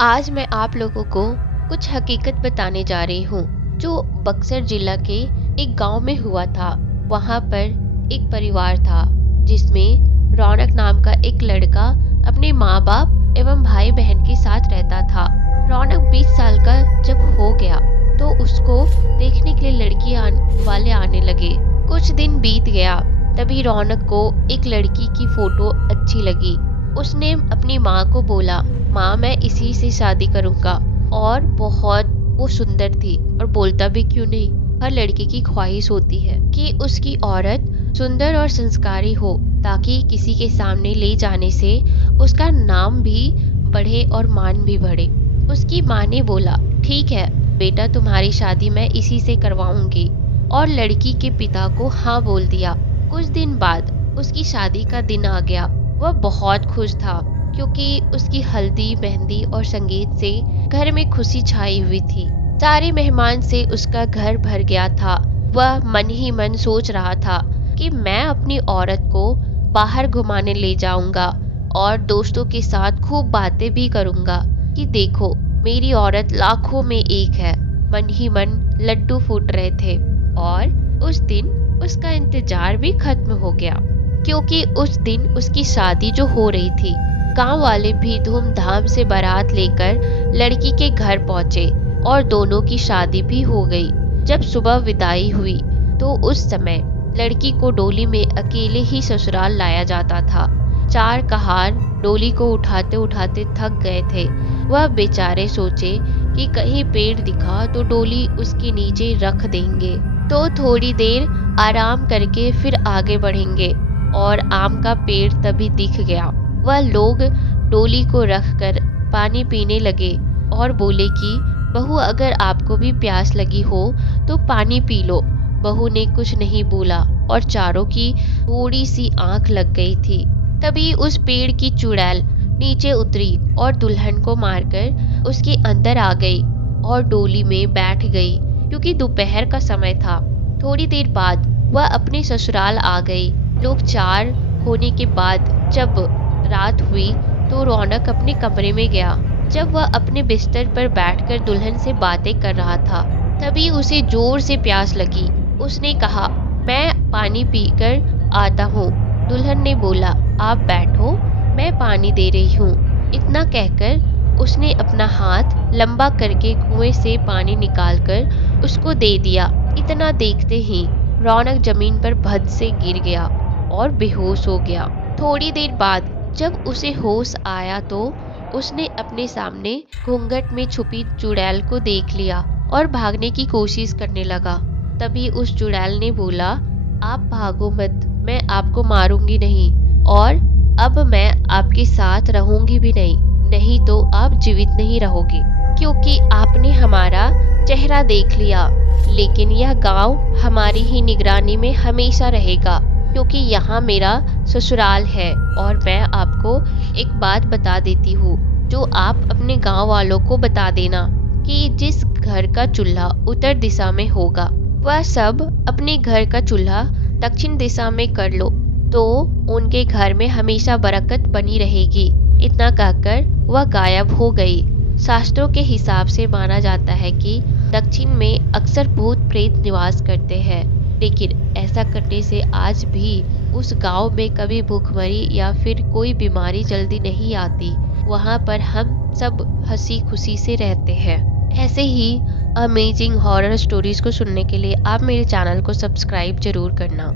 आज मैं आप लोगों को कुछ हकीकत बताने जा रही हूँ जो बक्सर जिला के एक गांव में हुआ था। वहां पर एक परिवार था जिसमें रौनक नाम का एक लड़का अपने माँ बाप एवं भाई बहन के साथ रहता था। रौनक 20 साल का जब हो गया तो उसको देखने के लिए वाले आने लगे। कुछ दिन बीत गया, तभी रौनक को एक लड़की की फोटो अच्छी लगी। उसने अपनी माँ को बोला, माँ मैं इसी से शादी करूंगा। और बहुत वो सुंदर थी और बोलता भी क्यों नहीं, हर लड़के की ख्वाहिश होती है कि उसकी औरत सुंदर और संस्कारी हो ताकि किसी के सामने ले जाने से उसका नाम भी बढ़े और मान भी बढ़े। उसकी माँ ने बोला, ठीक है बेटा, तुम्हारी शादी मैं इसी से करवाऊंगी। और लड़की के पिता को हाँ बोल दिया। कुछ दिन बाद उसकी शादी का दिन आ गया। वह बहुत खुश था क्योंकि उसकी हल्दी मेहंदी और संगीत से घर में खुशी छाई हुई थी। सारे मेहमान से उसका घर भर गया था। वह मन ही मन सोच रहा था कि मैं अपनी औरत को बाहर घुमाने ले जाऊंगा और दोस्तों के साथ खूब बातें भी करूंगा कि देखो मेरी औरत लाखों में एक है। मन ही मन लड्डू फूट रहे थे और उस दिन उसका इंतजार भी खत्म हो गया क्योंकि उस दिन उसकी शादी जो हो रही थी। गांव वाले भी धूमधाम से बारात लेकर लड़की के घर पहुंचे और दोनों की शादी भी हो गई। जब सुबह विदाई हुई तो उस समय लड़की को डोली में अकेले ही ससुराल लाया जाता था। 4 कहार डोली को उठाते उठाते थक गए थे। वह बेचारे सोचे कि कहीं पेड़ दिखा तो डोली उसके नीचे रख देंगे तो थोड़ी देर आराम करके फिर आगे बढ़ेंगे। और आम का पेड़ तभी दिख गया। वह लोग डोली को रखकर पानी पीने लगे और बोले कि बहू अगर आपको भी प्यास लगी हो तो पानी पी लो। बहू ने कुछ नहीं बोला और चारों की थोड़ी सी आंख लग गई थी। तभी उस पेड़ की चुड़ैल नीचे उतरी और दुल्हन को मारकर उसके अंदर आ गई और डोली में बैठ गई क्योंकि दोपहर का समय था। थोड़ी देर बाद वह अपने ससुराल आ गई। लोग 4 होने के बाद जब रात हुई तो रौनक अपने कमरे में गया। जब वह अपने बिस्तर पर बैठकर दुल्हन से बातें कर रहा था तभी उसे जोर से प्यास लगी। उसने कहा, मैं पानी पीकर आता हूँ। दुल्हन ने बोला, आप बैठो, मैं पानी दे रही हूँ। इतना कहकर उसने अपना हाथ लंबा करके कुएं से पानी निकालकर उसको दे दिया। इतना देखते ही रौनक जमीन पर भद से गिर गया और बेहोश हो गया। थोड़ी देर बाद जब उसे होश आया तो उसने अपने सामने घूंघट में छुपी चुड़ैल को देख लिया और भागने की कोशिश करने लगा। तभी उस चुड़ैल ने बोला, आप भागो मत, मैं आपको मारूंगी नहीं और अब मैं आपके साथ रहूंगी भी नहीं, नहीं तो आप जीवित नहीं रहोगे क्योंकि आपने हमारा चेहरा देख लिया। लेकिन यह गांव हमारी ही निगरानी में हमेशा रहेगा क्योंकि यहाँ मेरा ससुराल है। और मैं आपको एक बात बता देती हूँ जो आप अपने गांव वालों को बता देना कि जिस घर का चूल्हा उत्तर दिशा में होगा वह सब अपने घर का चूल्हा दक्षिण दिशा में कर लो तो उनके घर में हमेशा बरकत बनी रहेगी। इतना कहकर वह गायब हो गई। शास्त्रों के हिसाब से माना जाता है कि दक्षिण में अक्सर भूत प्रेत निवास करते हैं, लेकिन ऐसा करने से आज भी उस गांव में कभी भूखमरी या फिर कोई बीमारी जल्दी नहीं आती। वहां पर हम सब हंसी खुशी से रहते हैं। ऐसे ही अमेजिंग हॉरर स्टोरीज को सुनने के लिए आप मेरे चैनल को सब्सक्राइब जरूर करना।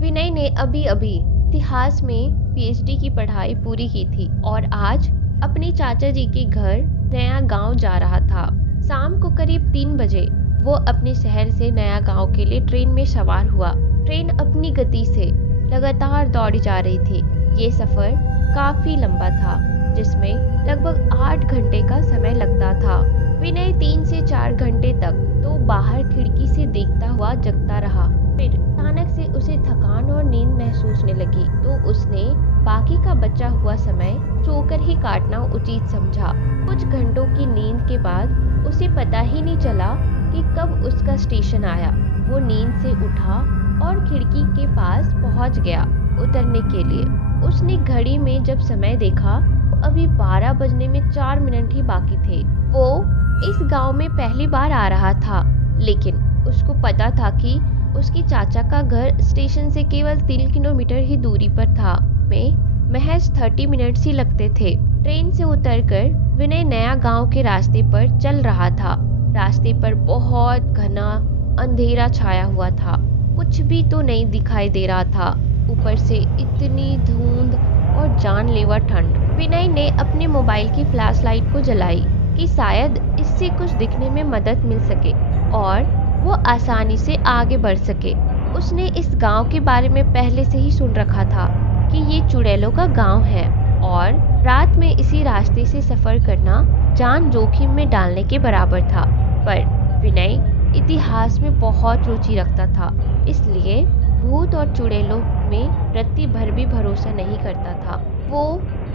विनय ने अभी अभी इतिहास में पीएचडी की पढ़ाई पूरी की थी और आज अपने चाचा जी के घर नया गांव जा रहा था। शाम को करीब 3 बजे वो अपने शहर से नया गांव के लिए ट्रेन में सवार हुआ। ट्रेन अपनी गति से लगातार दौड़ी जा रही थी। ये सफर काफी लंबा था जिसमें लगभग 8 घंटे का समय लगता था। विनय 3 से 4 घंटे तक तो बाहर खिड़की से देखता हुआ जगता रहा। फिर अचानक से उसे थकान और नींद महसूस होने लगी तो उसने बाकी का बचा हुआ समय सोकर ही काटना उचित समझा। कुछ घंटों की नींद के बाद उसे पता ही नहीं चला कि कब उसका स्टेशन आया। वो नींद से उठा और खिड़की के पास पहुंच गया उतरने के लिए। उसने घड़ी में जब समय देखा अभी 12 बजने में 4 मिनट ही बाकी थे। वो इस गांव में पहली बार आ रहा था, लेकिन उसको पता था कि उसके चाचा का घर स्टेशन से केवल 3 किलोमीटर ही दूरी पर था। में महज 30 मिनट ही लगते थे। ट्रेन से उतरकर विनय नया गांव के रास्ते पर चल रहा था। रास्ते पर बहुत घना अंधेरा छाया हुआ था, कुछ भी तो नहीं दिखाई दे रहा था। ऊपर से इतनी धुंध और जानलेवा ठंड। विनय ने अपने मोबाइल की फ्लैश लाइट को जलाई कि शायद इससे कुछ दिखने में मदद मिल सके और वो आसानी से आगे बढ़ सके। उसने इस गांव के बारे में पहले से ही सुन रखा था कि ये चुड़ैलों का गांव है और रात में इसी रास्ते से सफर करना जान जोखिम में डालने के बराबर था। पर विनय इतिहास में बहुत रुचि रखता था, इसलिए भूत और चुड़ैलों में रत्ती भर भी भरोसा नहीं करता था। वो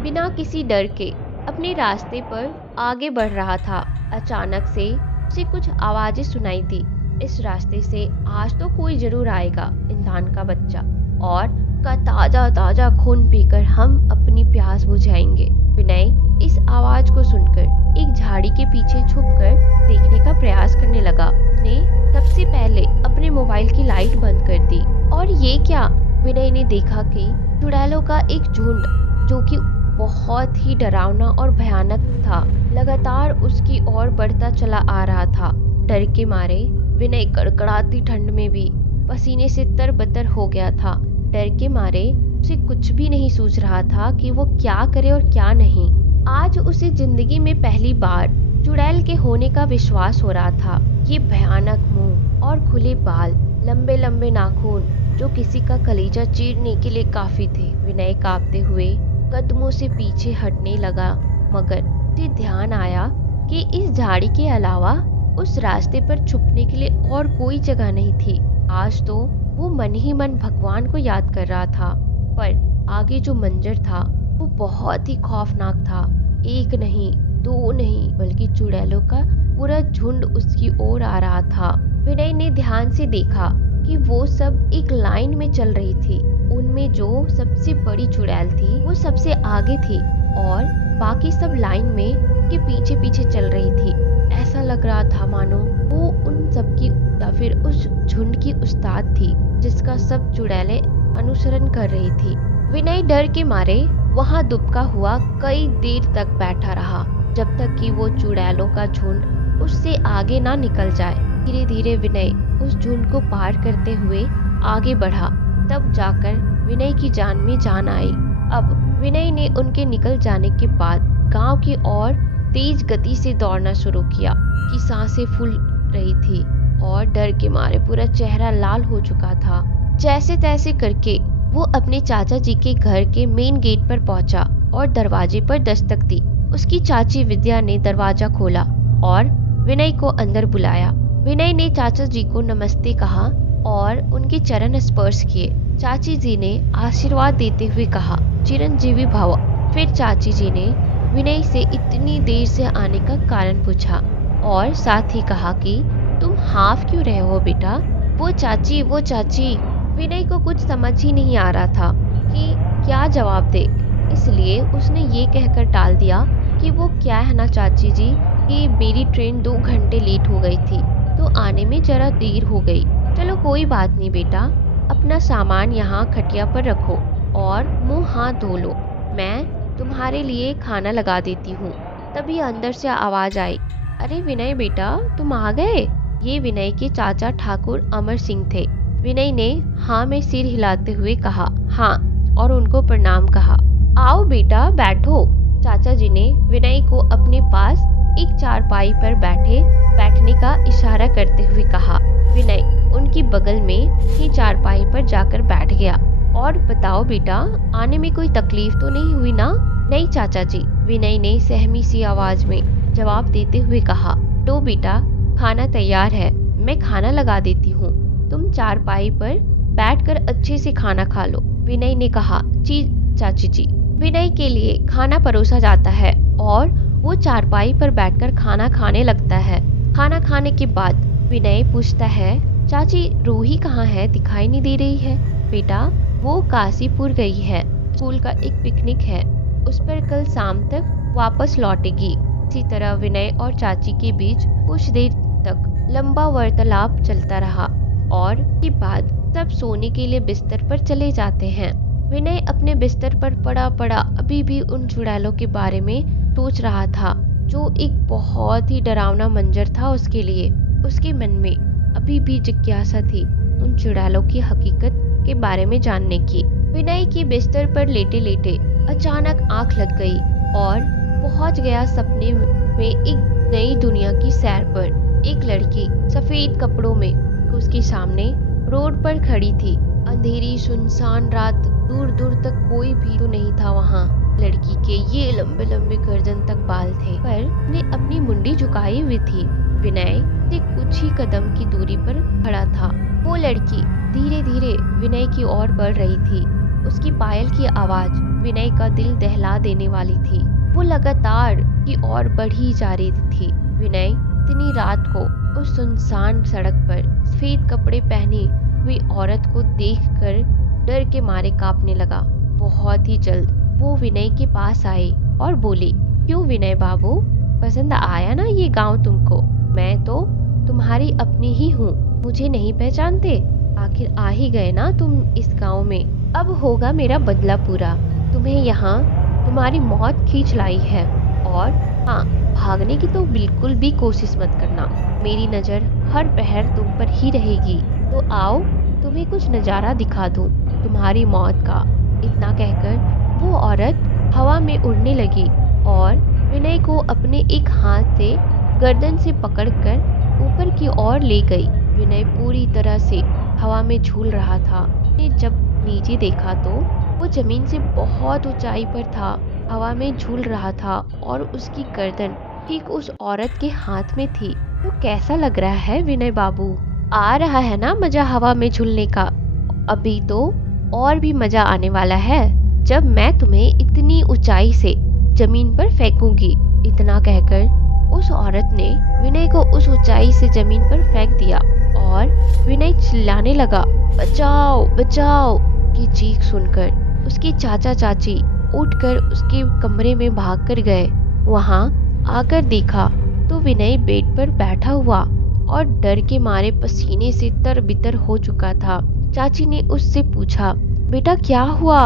बिना किसी डर के अपने रास्ते पर आगे बढ़ रहा था। अचानक से उसे कुछ आवाजें सुनाई दी। इस रास्ते से आज तो कोई जरूर आएगा, इंसान का बच्चा, और का ताजा ताजा खून पीकर हम अपनी प्यास बुझाएंगे। विनय इस आवाज को सुनकर एक झाड़ी के पीछे छुपकर देखने का प्रयास करने लगा। उसने सबसे पहले अपने मोबाइल की लाइट बंद कर दी और ये क्या, विनय ने देखा कि चुड़ैलों का एक झुंड, जो कि बहुत ही डरावना और भयानक था, लगातार उसकी ओर बढ़ता चला आ रहा था। डर के मारे विनय कड़कड़ाती ठंड में भी पसीने से तरबतर हो गया था। डर के मारे उसे कुछ भी नहीं सूझ रहा था कि वो क्या करे और क्या नहीं। आज उसे जिंदगी में पहली बार चुड़ैल के होने का विश्वास हो रहा था। ये भयानक मुंह और खुले बाल, लंबे लंबे नाखून जो किसी का कलेजा चीरने के लिए काफी थे। विनय कांपते हुए कदमों से पीछे हटने लगा, मगर उसे ध्यान आया कि इस झाड़ी के अलावा उस रास्ते पर छुपने के लिए और कोई जगह नहीं थी। आज तो वो मन ही मन भगवान को याद कर रहा था, पर आगे जो मंजर था वो बहुत ही खौफनाक था। एक नहीं, दो नहीं, बल्कि चुड़ैलों का पूरा झुंड उसकी ओर आ रहा था। विनय ने ध्यान से देखा कि वो सब एक लाइन में चल रही थी। उनमें जो सबसे बड़ी चुड़ैल थी वो सबसे आगे थी और बाकी सब लाइन में के पीछे पीछे चल रही थी। ऐसा लग रहा था मानो वो उन सब की या फिर उस झुंड की उस्ताद थी, जिसका सब चुड़ैलें अनुसरण कर रही थी। विनय डर के मारे वहां दुबका हुआ कई देर तक बैठा रहा, जब तक कि वो चुड़ैलों का झुंड उससे आगे ना निकल जाए। धीरे धीरे विनय उस झुंड को पार करते हुए आगे बढ़ा, तब जाकर विनय की जान में जान आई। अब विनय ने उनके निकल जाने के बाद गांव की ओर तेज गति से दौड़ना शुरू किया कि सांसें फूल रही थी और डर के मारे पूरा चेहरा लाल हो चुका था। जैसे तैसे करके वो अपने चाचा जी के घर के मेन गेट पर पहुंचा और दरवाजे पर दस्तक दी। उसकी चाची विद्या ने दरवाजा खोला और विनय को अंदर बुलाया। विनय ने चाचा जी को नमस्ते कहा और उनके चरण स्पर्श किए। चाची जी ने आशीर्वाद देते हुए कहा, चिरंजीवी भव। फिर चाची जी ने विनय से इतनी देर से आने का कारण पूछा और साथ ही कहा कि तुम हाफ क्यों रहे हो बेटा। वो चाची। विनय को कुछ समझ ही नहीं आ रहा था कि क्या जवाब दे, इसलिए उसने ये कहकर टाल दिया कि वो क्या है ना चाची जी कि मेरी ट्रेन 2 घंटे लेट हो गई थी तो आने में जरा देर हो गई। चलो कोई बात नहीं बेटा, अपना सामान यहाँ खटिया पर रखो और मुंह हाथ धो लो, मैं तुम्हारे लिए खाना लगा देती हूँ। तभी अंदर से आवाज आई, अरे विनय बेटा तुम आ गए। ये विनय के चाचा ठाकुर अमर सिंह थे। विनय ने हाँ में सिर हिलाते हुए कहा हाँ और उनको प्रणाम कहा। आओ बेटा बैठो। चाचा जी ने विनय को अपने पास एक चारपाई पर बैठने का इशारा करते हुए कहा। विनय उनकी बगल में ही चारपाई पर जाकर बैठ गया। और बताओ बेटा, आने में कोई तकलीफ तो नहीं हुई ना? नहीं चाचा जी, विनय ने सहमी सी आवाज में जवाब देते हुए कहा। तो बेटा खाना तैयार है, मैं खाना लगा देती हूँ, तुम चारपाई पर बैठकर अच्छे से खाना खा लो। विनय ने कहा, जी चाची जी। विनय के लिए खाना परोसा जाता है और वो चारपाई पर बैठकर खाना खाने लगता है। खाना खाने के बाद विनय पूछता है, चाची रूही कहाँ है, दिखाई नहीं दे रही है। बेटा वो काशीपुर गई है, स्कूल का एक पिकनिक है, उस पर कल शाम तक वापस लौटेगी। इसी तरह विनय और चाची के बीच कुछ देर तक लंबा वार्तालाप चलता रहा और के बाद सब सोने के लिए बिस्तर पर चले जाते हैं। विनय अपने बिस्तर पर पड़ा पड़ा अभी भी उन चुड़ैलों के बारे में सोच रहा था, जो एक बहुत ही डरावना मंजर था उसके लिए। उसके मन में अभी भी जिज्ञासा थी उन चुड़ैलों की हकीकत के बारे में जानने की। विनय के बिस्तर पर लेटे लेटे अचानक आंख लग गई और पहुंच गया सपने में एक नई दुनिया की सैर पर। एक लड़की सफेद कपड़ों में उसके सामने रोड पर खड़ी थी। अंधेरी सुनसान रात, दूर दूर तक कोई भी तो नहीं था वहाँ। लड़की के ये लंबे लंबे गर्दन तक बाल थे, पर ने अपनी मुंडी झुकाई हुई थी। विनय से कुछ ही कदम की दूरी पर खड़ा था। वो लड़की धीरे धीरे विनय की ओर बढ़ रही थी। उसकी पायल की आवाज विनय का दिल दहला देने वाली थी। वो लगातार की ओर बढ़ी जा रही थी। विनय इतनी रात को उस सुनसान सड़क पर सफेद कपड़े पहनी हुई औरत को देखकर डर के मारे कांपने लगा। बहुत ही जल्द वो विनय के पास आई और बोली, क्यों विनय बाबू, पसंद आया ना ये गांव तुमको? मैं तो तुम्हारी अपनी ही हूँ, मुझे नहीं पहचानते? आखिर आ ही गए ना तुम इस गांव में, अब होगा मेरा बदला पूरा। तुम्हें यहाँ तुम्हारी मौत खींच लाई है, और हाँ, भागने की तो बिल्कुल भी कोशिश मत करना। मेरी नज़र हर पहर तुम पर ही रहेगी। तो आओ तुम्हें कुछ नज़ारा दिखा दूँ तुम्हारी मौत का। इतना कहकर वो औरत हवा में उड़ने लगी और विनय को अपने एक हाथ से गर्दन से पकड़कर ऊपर की ओर ले गई। विनय पूरी तरह से हवा में झूल रहा था। ने जब नीचे देखा तो वो जमीन से बहुत ऊंचाई पर था, हवा में झूल रहा था और उसकी गर्दन ठीक उस औरत के हाथ में थी। तो कैसा लग रहा है विनय बाबू? आ रहा है ना मजा हवा में झूलने का? अभी तो और भी मजा आने वाला है जब मैं तुम्हें इतनी ऊंचाई से जमीन पर फेंकूंगी। इतना कहकर उस औरत ने विनय को उस ऊंचाई से जमीन पर फेंक दिया और विनय चिल्लाने लगा, बचाओ बचाओ की चीख सुनकर उसके चाचा चाची उठकर उसके कमरे में भाग कर गए। वहां आकर देखा तो विनय बेड पर बैठा हुआ और डर के मारे पसीने से तरबितर हो चुका था। चाची ने उससे पूछा, बेटा क्या हुआ?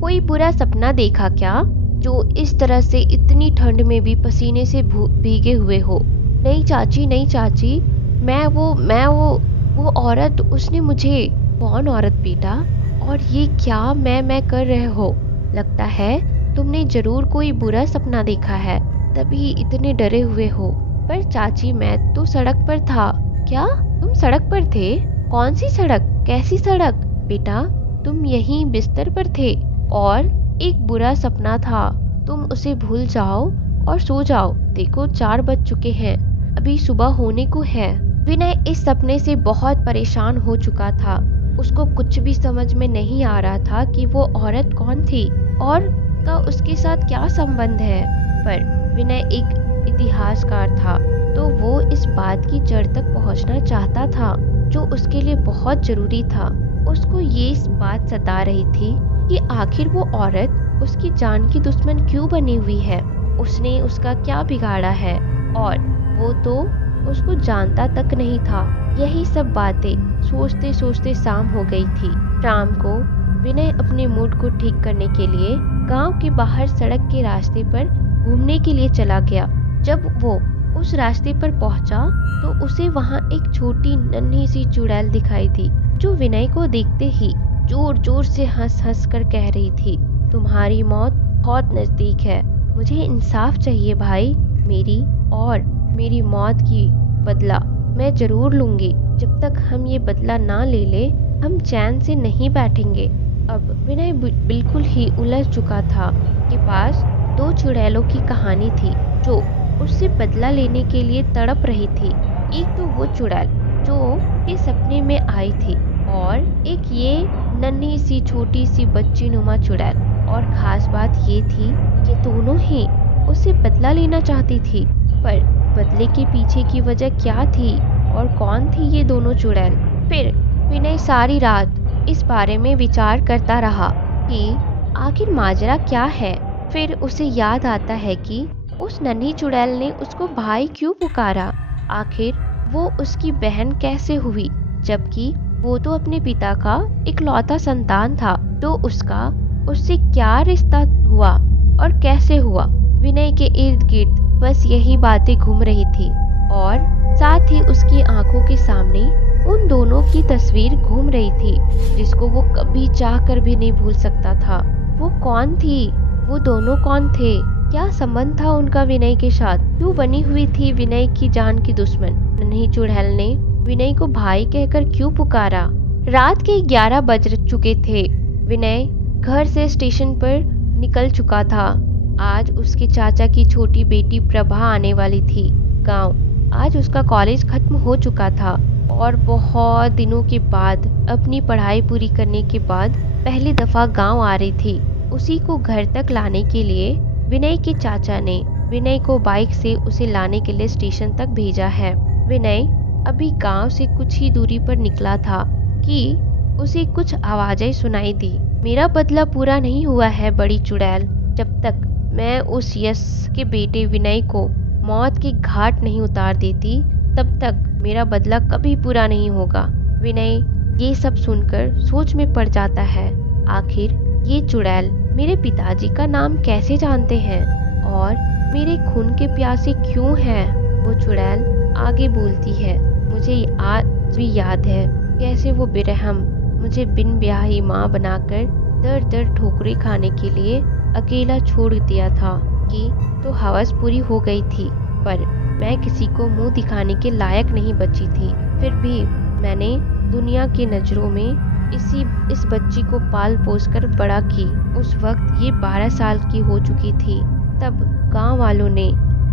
कोई बुरा सपना देखा क्या, जो इस तरह से इतनी ठंड में भी पसीने से भीगे हुए हो? नहीं चाची, नहीं चाची, मैं वो औरत, उसने मुझे। कौन औरत बेटा? और ये क्या मैं कर रहे हो? लगता है तुमने जरूर कोई बुरा सपना देखा है, तभी इतने डरे हुए हो। पर चाची मैं तो सड़क पर था। क्या तुम सड़क पर थे? कौन सी सड़क, कैसी सड़क? बेटा तुम यहीं बिस्तर पर थे और एक बुरा सपना था। तुम उसे भूल जाओ और सो जाओ। देखो 4 बज चुके हैं, अभी सुबह होने को है। विनय इस सपने से बहुत परेशान हो चुका था। उसको कुछ भी समझ में नहीं आ रहा था कि वो औरत कौन थी और का उसके साथ क्या संबंध है। पर विनय एक इतिहासकार था, तो वो इस बात की जड़ तक पहुंचना चाहता था, जो उसके लिए बहुत जरूरी था। उसको ये बात सता रही थी कि आखिर वो औरत उसकी जान की दुश्मन क्यों बनी हुई है, उसने उसका क्या बिगाड़ा है, और वो तो उसको जानता तक नहीं था। यही सब बातें सोचते सोचते शाम हो गई थी। शाम को विनय अपने मूड को ठीक करने के लिए गांव के बाहर सड़क के रास्ते पर घूमने के लिए चला गया। जब वो उस रास्ते पर पहुंचा तो उसे वहां एक छोटी नन्ही सी चुड़ैल दिखाई दी, जो विनय को देखते ही जोर जोर से हंस हंस कर कह रही थी, तुम्हारी मौत बहुत नजदीक है, मुझे इंसाफ चाहिए भाई। मेरी मौत की बदला मैं जरूर लूंगी। जब तक हम ये बदला ना ले ले, हम चैन से नहीं बैठेंगे। अब विनय बिल्कुल ही उलझ चुका था। के पास 2 चुड़ैलों की कहानी थी जो उससे बदला लेने के लिए तड़प रही थी। एक तो वो चुड़ैल जो के सपने में आई थी, और एक ये नन्ही सी छोटी सी बच्ची नुमा चुड़ैल। और खास बात ये थी कि दोनों ही उससे बदला लेना चाहती थी। पर बदले के पीछे की वजह क्या थी और कौन थी ये दोनों चुड़ैल? फिर विनय सारी रात इस बारे में विचार करता रहा कि आखिर माजरा क्या है। फिर उसे याद आता है कि उस नन्ही चुड़ैल ने उसको भाई क्यों पुकारा। आखिर वो उसकी बहन कैसे हुई, जबकि वो तो अपने पिता का इकलौता संतान था। तो उसका उससे क्या रिश्ता हुआ और कैसे हुआ। विनय के इर्द गिर्द बस यही बातें घूम रही थी और साथ ही उसकी आंखों के सामने उन दोनों की तस्वीर घूम रही थी, जिसको वो कभी चाह कर भी नहीं भूल सकता था। वो कौन थी, वो दोनों कौन थे, क्या संबंध था उनका विनय के साथ, क्यों बनी हुई थी विनय की जान की दुश्मन। नन्ही चुड़ैल ने विनय को भाई कहकर क्यों पुकारा। रात के 11 बज चुके थे। विनय घर से स्टेशन पर निकल चुका था। आज उसके चाचा की छोटी बेटी प्रभा आने वाली थी गांव। आज उसका कॉलेज खत्म हो चुका था और बहुत दिनों के बाद अपनी पढ़ाई पूरी करने के बाद पहली दफा गांव आ रही थी। उसी को घर तक लाने के लिए विनय के चाचा ने विनय को बाइक से उसे लाने के लिए स्टेशन तक भेजा है। विनय अभी गांव से कुछ ही दूरी पर निकला था कि उसे कुछ आवाजें सुनाई दी। मेरा बदला पूरा नहीं हुआ है बड़ी चुड़ैल। जब तक मैं उस यश के बेटे विनय को मौत के घाट नहीं उतार देती, तब तक मेरा बदला कभी पूरा नहीं होगा। विनय ये सब सुनकर सोच में पड़ जाता है। आखिर ये चुड़ैल मेरे पिताजी का नाम कैसे जानते हैं और मेरे खून के प्यासे क्यों हैं। वो चुड़ैल आगे बोलती है, मुझे आज भी याद है कैसे वो बेरहम मुझे बिन ब्याही माँ बनाकर दर दर ठोकरें खाने के लिए अकेला छोड़ दिया था कि तो हवस पूरी हो गई थी, पर मैं किसी को मुंह दिखाने के लायक नहीं बची थी। फिर भी मैंने दुनिया की नज़रों में इस बच्ची को पाल पोस कर बड़ा की। उस वक्त ये 12 साल की हो चुकी थी। तब गांव वालों ने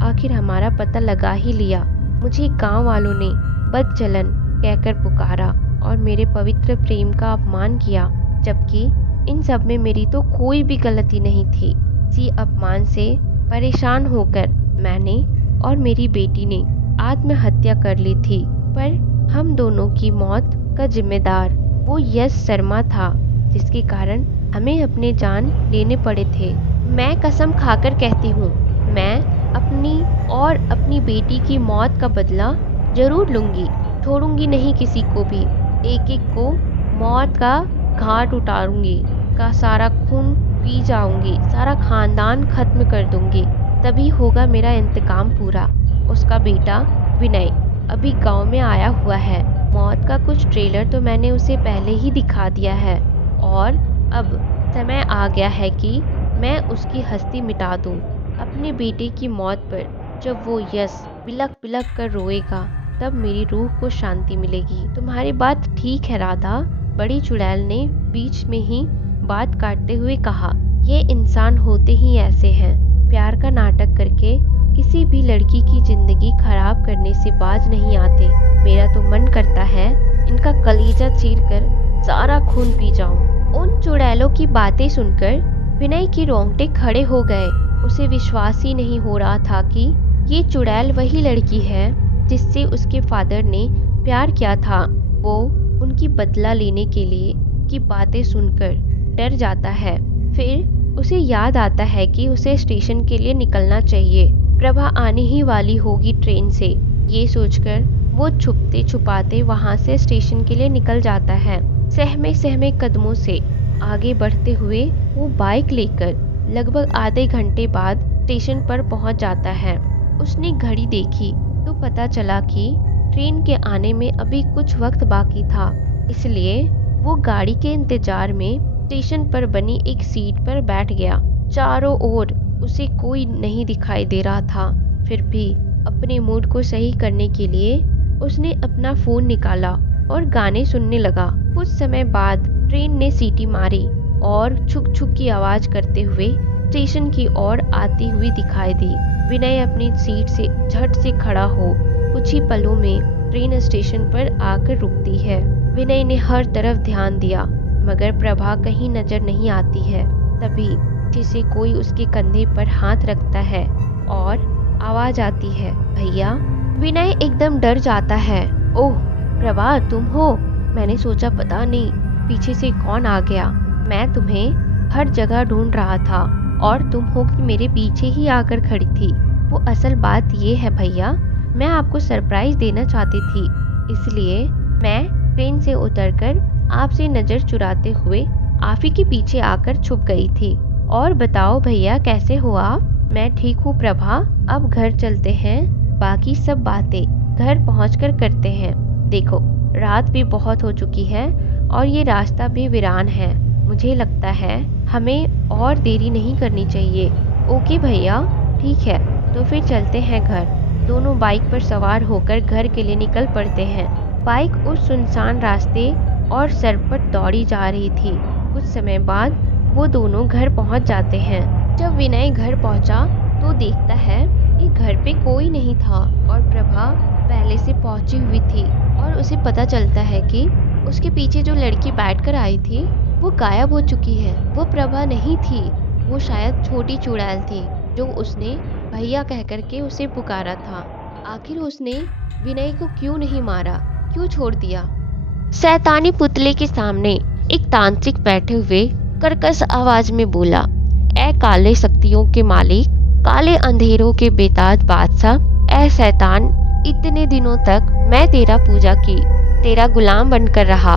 आखिर हमारा पता लगा ही लिया। मुझे गांव वालों ने बदचलन कहकर पुकारा और मेरे पवित्र प्रेम का अपमान किया, जबकि इन सब में मेरी तो कोई भी गलती नहीं थी। इसी अपमान से परेशान होकर मैंने और मेरी बेटी ने आत्महत्या कर ली थी। पर हम दोनों की मौत का जिम्मेदार वो यश शर्मा था, जिसके कारण हमें अपने जान लेने पड़े थे। मैं कसम खाकर कहती हूँ, मैं अपनी और अपनी बेटी की मौत का बदला जरूर लूंगी। छोड़ूंगी नहीं किसी को भी। एक एक को मौत का घाट उतारूंगी, का सारा खून पी जाऊंगी, सारा खानदान खत्म कर दूंगी। तभी होगा मेरा इंतकाम पूरा। उसका बेटा विनय अभी गांव में आया हुआ है। मौत का कुछ ट्रेलर तो मैंने उसे पहले ही दिखा दिया है और अब समय आ गया है कि मैं उसकी हस्ती मिटा दूं। अपने बेटे की मौत पर जब वो यश बिलख बिलख कर रोएगा, तब मेरी रूह को शांति मिलेगी। तुम्हारी बात ठीक है राधा, बड़ी चुड़ैल ने बीच में ही बात काटते हुए कहा। ये इंसान होते ही ऐसे हैं, प्यार का नाटक करके किसी भी लड़की की जिंदगी खराब करने से बाज नहीं आते। मेरा तो मन करता है इनका कलीजा चीर कर सारा खून पी जाऊं। उन चुड़ैलों की बातें सुनकर विनय की रोंगटे खड़े हो गए। उसे विश्वास ही नहीं हो रहा था कि ये चुड़ैल वही लड़की है जिससे उसके फादर ने प्यार किया था। वो उनकी बदला लेने के लिए की बातें सुनकर डर जाता है। फिर उसे याद आता है कि उसे स्टेशन के लिए निकलना चाहिए। प्रभा आने ही वाली होगी ट्रेन से। ये सोचकर वो छुपते छुपाते वहां से स्टेशन के लिए निकल जाता है। सहमे सहमे कदमों से आगे बढ़ते हुए वो बाइक लेकर लगभग आधे घंटे बाद स्टेशन पर पहुंच जाता है। उसने घड़ी देखी तो पता चला कि ट्रेन के आने में अभी कुछ वक्त बाकी था, इसलिए वो गाड़ी के इंतजार में स्टेशन पर बनी एक सीट पर बैठ गया। चारों ओर उसे कोई नहीं दिखाई दे रहा था। फिर भी अपने मूड को सही करने के लिए उसने अपना फोन निकाला और गाने सुनने लगा। कुछ समय बाद ट्रेन ने सीटी मारी और छुक छुक की आवाज करते हुए स्टेशन की ओर आती हुई दिखाई दी। विनय अपनी सीट से झट से खड़ा हो कुछ ही पलों में ट्रेन स्टेशन पर आकर रुकती है। विनय ने हर तरफ ध्यान दिया, मगर प्रभा कहीं नजर नहीं आती है। तभी जिसे कोई उसके कंधे पर हाथ रखता है और आवाज आती है, भैया। विनय एकदम डर जाता है। ओह प्रभा, तुम हो? मैंने सोचा पता नहीं पीछे से कौन आ गया। मैं तुम्हें हर जगह ढूंढ रहा था। और तुम हो कि मेरे पीछे ही आकर खड़ी थी। वो असल बात ये है भैया, मैं आपको सरप्राइज देना चाहती थी, इसलिए मैं ट्रेन से उतरकर आपसे नज़र चुराते हुए आप ही के पीछे आकर छुप गई थी। और बताओ भैया, कैसे हो आप? मैं ठीक हूँ प्रभा, अब घर चलते हैं, बाकी सब बातें घर पहुँचकर करते हैं। देखो रात भी बहुत हो चुकी है और ये रास्ता भी वीरान है। मुझे लगता है हमें और देरी नहीं करनी चाहिए। ओके भैया, ठीक है, तो फिर चलते हैं घर। दोनों बाइक पर सवार होकर घर के लिए निकल पड़ते हैं। बाइक उस सुनसान रास्ते और सरपट दौड़ी जा रही थी। कुछ समय बाद वो दोनों घर पहुंच जाते हैं। जब विनय घर पहुंचा तो देखता है कि घर पे कोई नहीं था और प्रभा पहले से पहुंची हुई थी और उसे पता चलता है कि उसके पीछे जो लड़की बैठकर आई थी वो गायब हो चुकी है। वो प्रभा नहीं थी, वो शायद छोटी चुड़ैल थी जो उसने भैया कह करके उसे पुकारा था। आखिर उसने विनय को क्यों नहीं मारा, क्यों छोड़ दिया? शैतानी पुतले के सामने एक तांत्रिक बैठे हुए कर्कश आवाज में बोला, ए काले शक्तियों के मालिक, काले अंधेरों के बेताज बादशाह, ए शैतान, इतने दिनों तक मैं तेरा पूजा की, तेरा गुलाम बनकर रहा।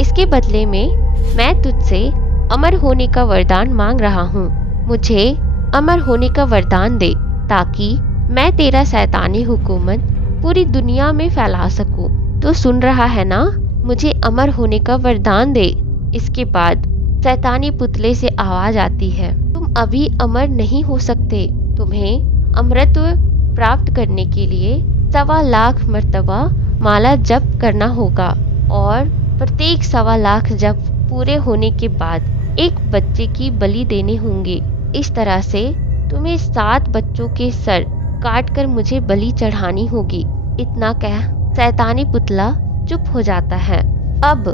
इसके बदले में मैं तुझसे अमर होने का वरदान मांग रहा हूँ। मुझे अमर होने का वरदान दे ताकि मैं तेरा शैतानी हुकूमत पूरी दुनिया में फैला सकूं। तो सुन रहा है ना, मुझे अमर होने का वरदान दे। इसके बाद शैतानी पुतले से आवाज आती है, तुम अभी अमर नहीं हो सकते। तुम्हें अमरत्व प्राप्त करने के लिए 1.25 लाख मर्तबा माला जप करना होगा और प्रत्येक 1.25 लाख जप पूरे होने के बाद एक बच्चे की बलि देने होंगे। इस तरह से तुम्हें 7 बच्चों के सर काट कर मुझे बलि चढ़ानी होगी। इतना कह शैतानी पुतला चुप हो जाता है। अब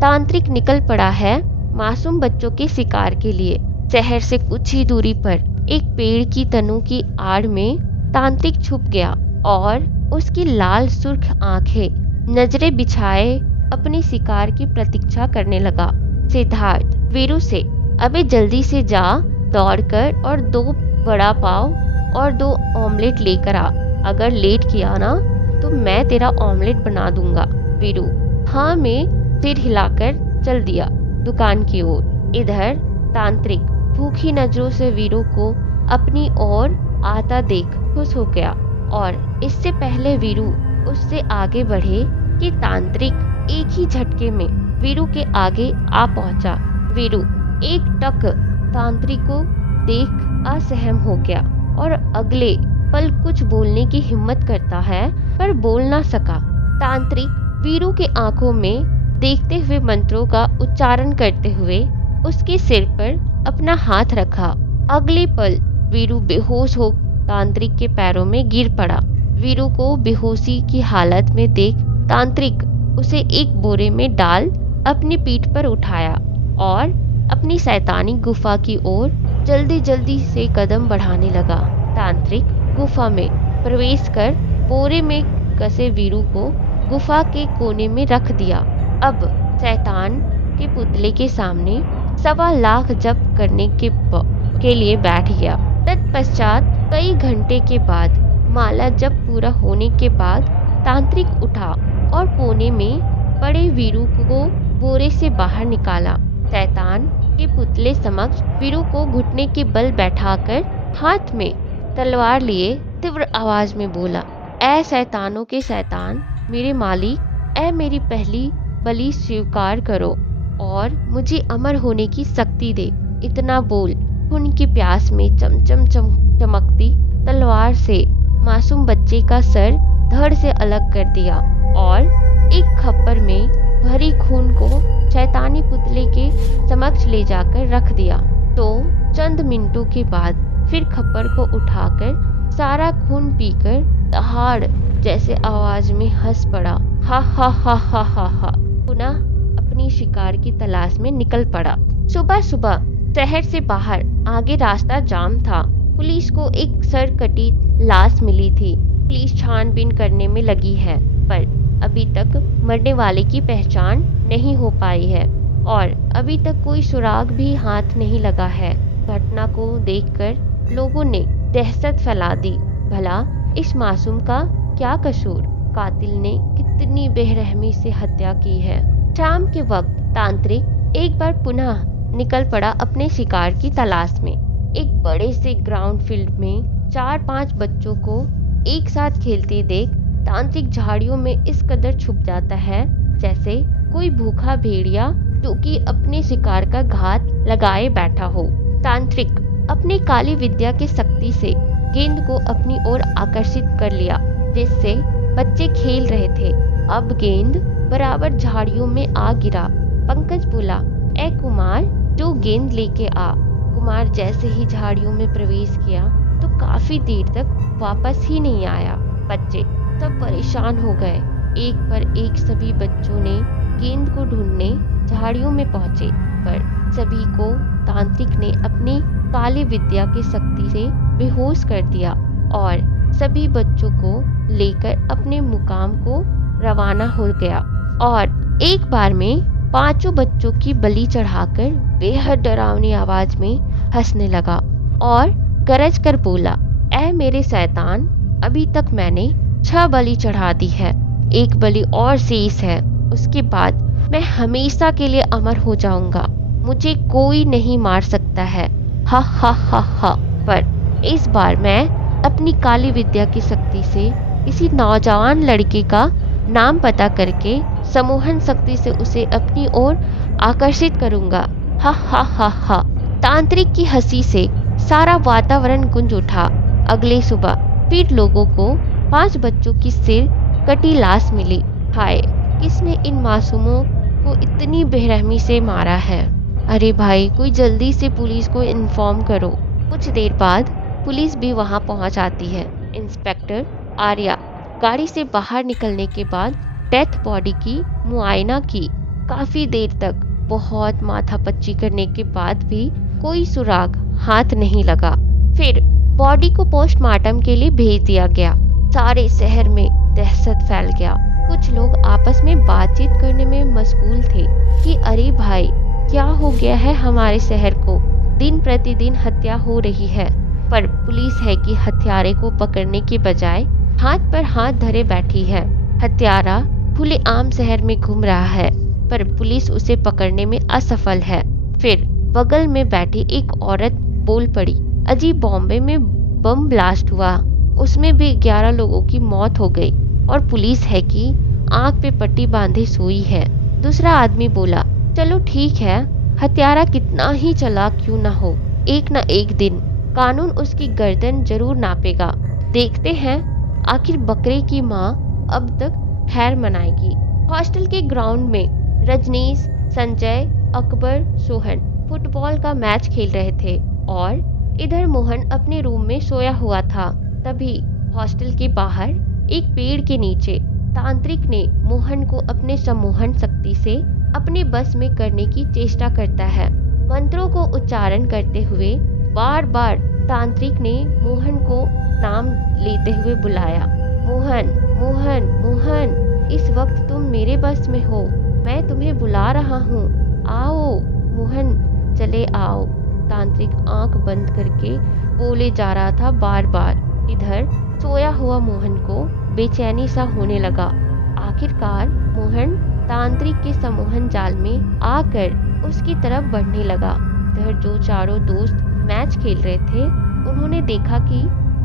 तांत्रिक निकल पड़ा है मासूम बच्चों के शिकार के लिए। शहर से कुछ ही दूरी पर एक पेड़ की तनु की आड़ में तांत्रिक छुप गया और उसकी लाल सुर्ख आंखें नजरें बिछाए अपने शिकार की प्रतीक्षा करने लगा। सिद्धार्थ वीरू से, अबे जल्दी से जा दौड़कर और 2 बड़ा पाव और 2 ऑमलेट लेकर आ। अगर लेट किया ना तो मैं तेरा ऑमलेट बना दूंगा। वीरू हाँ में सिर हिलाकर चल दिया दुकान की ओर। इधर तांत्रिक भूखी नजरों से वीरू को अपनी ओर आता देख खुश हो गया और इससे पहले वीरू उससे आगे बढ़े कि तांत्रिक एक ही झटके में वीरू के आगे आ पहुंचा। वीरू एक टक तांत्रिक को देख असहम हो गया और अगले पल कुछ बोलने की हिम्मत करता है पर बोल ना सका। तांत्रिक वीरू के आंखों में देखते हुए मंत्रों का उच्चारण करते हुए उसके सिर पर अपना हाथ रखा। अगले पल वीरू बेहोश हो तांत्रिक के पैरों में गिर पड़ा। वीरू को बेहोशी की हालत में देख तांत्रिक उसे एक बोरे में डाल अपनी पीठ पर उठाया और अपनी शैतानी गुफा की ओर जल्दी जल्दी से कदम बढ़ाने लगा। तांत्रिक गुफा में प्रवेश कर बोरे में कसे वीरू को गुफा के कोने में रख दिया। अब शैतान के पुतले के सामने 1.25 लाख जप करने के लिए बैठ गया। तत्पश्चात कई घंटे के बाद माला जप पूरा होने के बाद तांत्रिक उठा और कोने में पड़े वीरू को बोरे से बाहर निकाला। शैतान के पुतले समक्ष वीरू को घुटने के बल बैठाकर हाथ में तलवार लिए तीव्र आवाज में बोला, ऐ शैतानों के शैतान, मेरे मालिक, ऐ मेरी पहली बलि स्वीकार करो और मुझे अमर होने की शक्ति दे। इतना बोल खून की प्यास में चमकती तलवार से मासूम बच्चे का सर धड़ से अलग कर दिया और एक खप्पर में भरी खून को शैतानी पुतले के समक्ष ले जाकर रख दिया। तो चंद मिनटों के बाद फिर खप्पर को उठाकर सारा खून पीकर दहाड़ जैसे आवाज में हंस पड़ा। हा हा हा हा हा हा। पुनः अपनी शिकार की तलाश में निकल पड़ा। सुबह सुबह शहर से बाहर आगे रास्ता जाम था। पुलिस को एक सरकटी लाश मिली थी। पुलिस छानबीन करने में लगी है पर अभी तक मरने वाले की पहचान नहीं हो पाई है और अभी तक कोई सुराग भी हाथ नहीं लगा है। घटना को देखकर लोगों ने दहशत फैला दी। भला इस मासूम का क्या कसूर? कातिल ने कितनी बेरहमी से हत्या की है। शाम के वक्त तांत्रिक एक बार पुनः निकल पड़ा अपने शिकार की तलाश में। एक बड़े से ग्राउंड फील्ड में 4-5 बच्चों को एक साथ खेलते देख तांत्रिक झाड़ियों में इस कदर छुप जाता है जैसे कोई भूखा भेड़िया जो कि अपने शिकार का घात लगाए बैठा हो। तांत्रिक अपनी काली विद्या की शक्ति से गेंद को अपनी ओर आकर्षित कर लिया, जिससे बच्चे खेल रहे थे। अब गेंद बराबर झाड़ियों में आ गिरा। पंकज बोला, ए कुमार, जो गेंद लेके आ। कुमार जैसे ही झाड़ियों में प्रवेश किया तो काफी देर तक वापस ही नहीं आया। बच्चे सब परेशान हो गए। एक पर एक सभी बच्चों ने गेंद को ढूंढने झाड़ियों में पहुंचे, पर सभी को तांत्रिक ने अपनी काली विद्या की शक्ति से बेहोश कर दिया और सभी बच्चों को लेकर अपने मुकाम को रवाना हो गया और एक बार में 5 बच्चों की बलि चढ़ाकर बेहद डरावनी आवाज में हंसने लगा और गरज कर बोला, ऐ मेरे शैतान, अभी तक मैंने 6 बलि चढ़ा दी है, एक बलि और शेष है, उसके बाद मैं हमेशा के लिए अमर हो जाऊंगा, मुझे कोई नहीं मार सकता है। हा हा हा हा। पर इस बार मैं अपनी काली विद्या की शक्ति से किसी नौजवान लड़के का नाम पता करके सम्मोहन शक्ति से उसे अपनी ओर आकर्षित करूंगा। हा हा हा हा। तांत्रिक की हंसी से सारा वातावरण गूंज उठा। अगले सुबह फिर लोगों को 5 बच्चों की सिर कटी लाश मिली। हाय, किसने इन मासूमों को इतनी बेरहमी से मारा है? अरे भाई, कोई जल्दी से पुलिस को इन्फॉर्म करो। कुछ देर बाद पुलिस भी वहां पहुंच आती है। इंस्पेक्टर आर्या गाड़ी से बाहर निकलने के बाद डेथ बॉडी की मुआयना की। काफी देर तक बहुत माथापच्ची करने के बाद भी कोई सुराग हाथ नहीं लगा। फिर बॉडी को पोस्टमार्टम के लिए भेज दिया गया। सारे शहर में दहशत फैल गया। कुछ लोग आपस में बातचीत करने में मशगूल थे कि अरे भाई, क्या हो गया है हमारे शहर को? दिन प्रतिदिन हत्या हो रही है, पर पुलिस है कि हत्यारे को पकड़ने के बजाय हाथ पर हाथ धरे बैठी है। हत्यारा खुले आम शहर में घूम रहा है, पर पुलिस उसे पकड़ने में असफल है। फिर बगल में बैठी एक औरत बोल पड़ी, अजी बॉम्बे में बम ब्लास्ट हुआ, उसमें भी 11 लोगों की मौत हो गई और पुलिस है कि आंख पे पट्टी बांधे सोई है। दूसरा आदमी बोला, चलो ठीक है, हत्यारा कितना ही चालाक क्यों ना हो, एक न एक दिन कानून उसकी गर्दन जरूर नापेगा। देखते हैं आखिर बकरे की माँ अब तक खैर मनाएगी। हॉस्टल के ग्राउंड में रजनीश, संजय, अकबर, सोहन फुटबॉल का मैच खेल रहे थे और इधर मोहन अपने रूम में सोया हुआ था। तभी हॉस्टल के बाहर एक पेड़ के नीचे तांत्रिक ने मोहन को अपने सम्मोहन शक्ति से अपने बस में करने की चेष्टा करता है। मंत्रों को उच्चारण करते हुए बार बार तांत्रिक ने मोहन को नाम लेते हुए बुलाया, मोहन मोहन मोहन, इस वक्त तुम मेरे बस में हो, मैं तुम्हें बुला रहा हूँ, आओ मोहन, चले आओ। तांत्रिक आंख बंद करके बोले जा रहा था बार बार। इधर सोया हुआ मोहन को बेचैनी सा होने लगा। आखिरकार मोहन तांत्रिक के सम्मोहन जाल में आकर उसकी तरफ बढ़ने लगा। इधर जो चारों दोस्त मैच खेल रहे थे उन्होंने देखा कि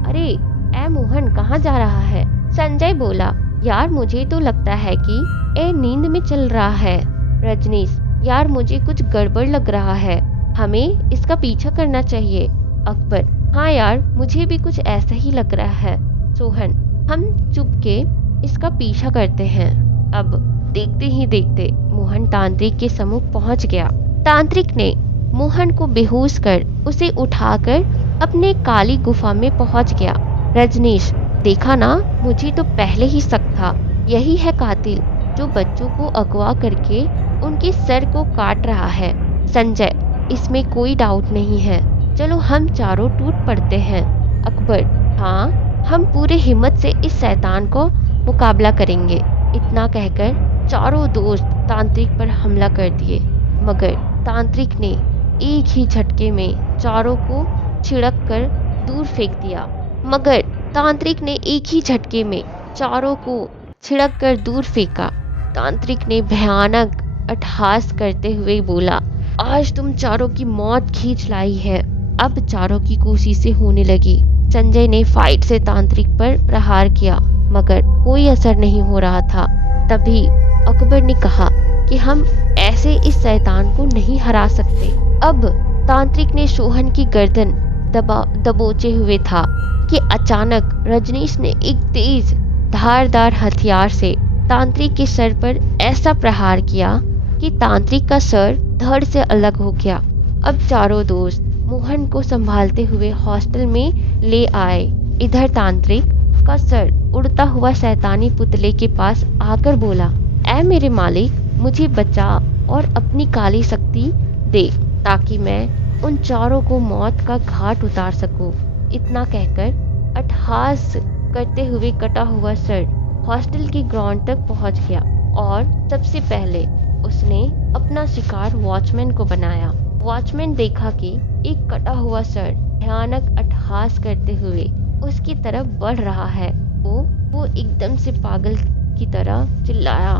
अरे ए मोहन कहाँ जा रहा है। संजय बोला, यार मुझे तो लगता है कि ए नींद में चल रहा है। रजनीश, यार मुझे कुछ गड़बड़ लग रहा है, हमें इसका पीछा करना चाहिए। अकबर, हाँ यार मुझे भी कुछ ऐसा ही लग रहा है। सोहन, हम चुपके इसका पीछा करते हैं। अब देखते ही देखते मोहन तांत्रिक के सम्मुख पहुंच गया। तांत्रिक ने मोहन को बेहोश कर उसे उठाकर अपने काली गुफा में पहुंच गया। रजनीश, देखा ना, मुझे तो पहले ही शक था, यही है कातिल जो बच्चों को अगवा करके उनके सर को काट रहा है। संजय, इसमें कोई डाउट नहीं है, चलो हम चारों टूट पड़ते हैं। अकबर, हाँ, हम पूरे हिम्मत से इस शैतान को मुकाबला करेंगे। इतना कहकर चारों दोस्त तांत्रिक पर हमला कर दिए, मगर तांत्रिक ने एक ही झटके में चारों को छिड़क कर दूर फेंक दिया। मगर तांत्रिक ने एक ही झटके में चारों को छिड़क कर दूर फेंका। तांत्रिक ने भयानक अट्टहास करते हुए बोला, आज तुम चारों की मौत खींच लाई है। अब चारों की कोशिशें होने लगी। संजय ने फाइट से तांत्रिक पर प्रहार किया, मगर कोई असर नहीं हो रहा था। तभी अकबर ने कहा कि हम ऐसे इस शैतान को नहीं हरा सकते। अब तांत्रिक ने सोहन की गर्दन दबोचे हुए था कि अचानक रजनीश ने एक तेज धारदार हथियार से तांत्रिक के सर पर ऐसा प्रहार किया कि तांत्रिक का सर धड़ से अलग हो गया। अब चारों दोस्त मोहन को संभालते हुए हॉस्टल में ले आए। इधर तांत्रिक का सर उड़ता हुआ शैतानी पुतले के पास आकर बोला, ऐ मेरे मालिक, मुझे बचा और अपनी काली शक्ति दे ताकि मैं उन चारों को मौत का घाट उतार सकूं। इतना कहकर अट्टहास करते हुए कटा हुआ सर हॉस्टल के ग्राउंड तक पहुंच गया और सबसे पहले उसने अपना शिकार वॉचमैन को बनाया। वॉचमैन देखा कि एक कटा हुआ सर भयानक अट्टहास करते हुए उसकी तरफ बढ़ रहा है। वो एकदम से पागल की तरह चिल्लाया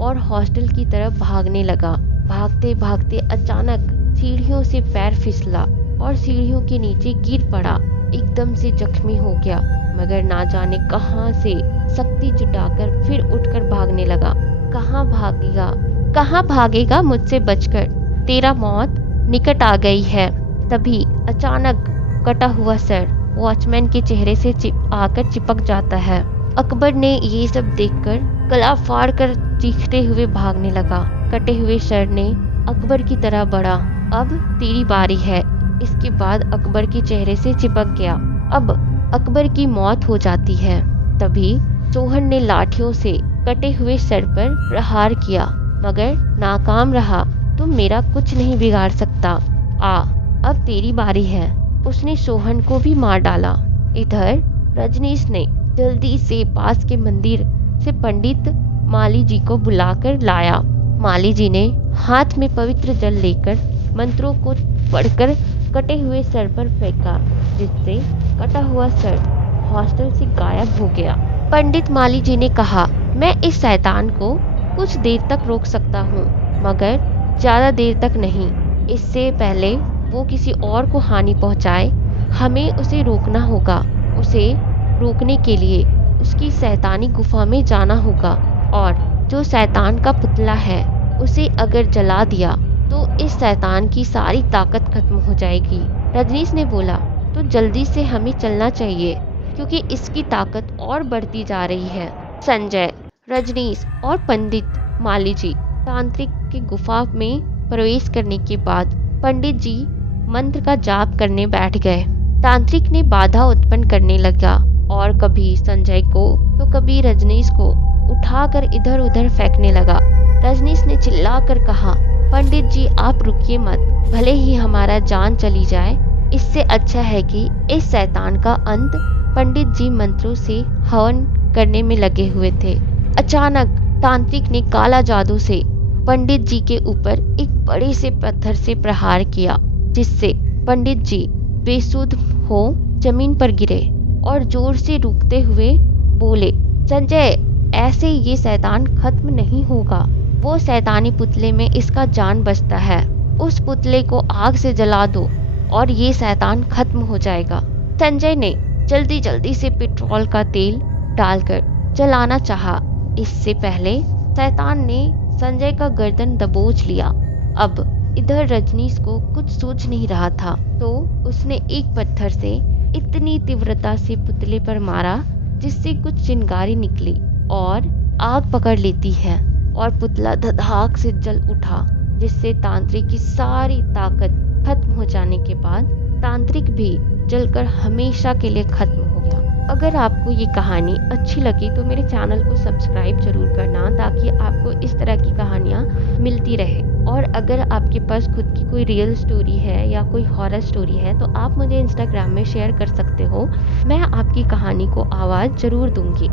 और हॉस्टल की तरफ भागने लगा। भागते भागते अचानक सीढ़ियों से पैर फिसला और सीढ़ियों के नीचे गिर पड़ा। एकदम से जख्मी हो गया, मगर ना जाने कहां से शक्ति जुटाकर फिर उठकर भागने लगा। कहां भागेगा मुझसे बचकर, तेरा मौत निकट आ गई है। तभी अचानक कटा हुआ सर वॉचमैन के चेहरे से आकर चिपक जाता है। अकबर ने ये सब देखकर गला फाड़ कर चीखते हुए भागने लगा। कटे हुए सर ने अकबर की तरह बढ़ा, अब तेरी बारी है। इसके बाद अकबर के चेहरे से चिपक गया। अब अकबर की मौत हो जाती है। तभी सोहन ने लाठियों से कटे हुए सर पर प्रहार किया, मगर नाकाम रहा। तुम मेरा कुछ नहीं बिगाड़ सकता। अब तेरी बारी है। उसने सोहन को भी मार डाला। इधर रजनीश ने जल्दी से पास के मंदिर से पंडित माली जी को बुलाकर लाया। माली जी ने हाथ में पवित्र जल लेकर मंत्रों को पढ़कर कटे हुए सर पर फेंका, जिससे कटा हुआ सर हॉस्टल से गायब हो गया। पंडित माली जी ने कहा, मैं इस शैतान को कुछ देर तक रोक सकता हूँ, मगर ज्यादा देर तक नहीं। इससे पहले वो किसी और को हानि पहुंचाए, हमें उसे रोकना होगा। उसे रोकने के लिए उसकी शैतानी गुफा में जाना होगा और जो शैतान का पुतला है उसे अगर जला दिया तो इस शैतान की सारी ताकत खत्म हो जाएगी। रजनीश ने बोला, तो जल्दी से हमें चलना चाहिए क्योंकि इसकी ताकत और बढ़ती जा रही है। संजय, रजनीश और पंडित माली जी तांत्रिक की गुफा में प्रवेश करने के बाद पंडित जी मंत्र का जाप करने बैठ गए। तांत्रिक ने बाधा उत्पन्न करने लगा और कभी संजय को तो कभी रजनीश को उठाकर इधर उधर फेंकने लगा। रजनीश ने चिल्लाकर कहा, पंडित जी आप रुकिए मत, भले ही हमारा जान चली जाए, इससे अच्छा है कि इस शैतान का अंत। पंडित जी मंत्रों से हवन करने में लगे हुए थे। अचानक तांत्रिक ने काला जादू से पंडित जी के ऊपर एक बड़े से पत्थर से प्रहार किया, जिससे पंडित जी बेसुध हो जमीन पर गिरे और जोर से रुकते हुए बोले, संजय, ऐसे ये शैतान खत्म नहीं होगा। वो शैतानी पुतले में इसका जान बचता है। उस पुतले को आग से जला दो और ये शैतान खत्म हो जाएगा। संजय ने जल्दी जल्दी से पेट्रोल का तेल डालकर जलाना चाहा। इससे पहले शैतान ने संजय का गर्दन दबोच लिया। अब इधर रजनीश को कुछ सूझ नहीं रहा था, तो उसने एक पत्थर से इतनी तीव्रता से पुतले पर मारा जिससे कुछ चिंगारी निकली और आग पकड़ लेती है और पुतला धड़ाक से जल उठा, जिससे तांत्रिक की सारी ताकत खत्म हो जाने के बाद तांत्रिक भी जलकर हमेशा के लिए खत्म हो गया। अगर आपको ये कहानी अच्छी लगी तो मेरे चैनल को सब्सक्राइब जरूर करना, ताकि आपको इस तरह की कहानियाँ मिलती रहे। और अगर आपके पास खुद की कोई रियल स्टोरी है या कोई हॉरर स्टोरी है तो आप मुझे इंस्टाग्राम में शेयर कर सकते हो। मैं आपकी कहानी को आवाज़ जरूर दूंगी।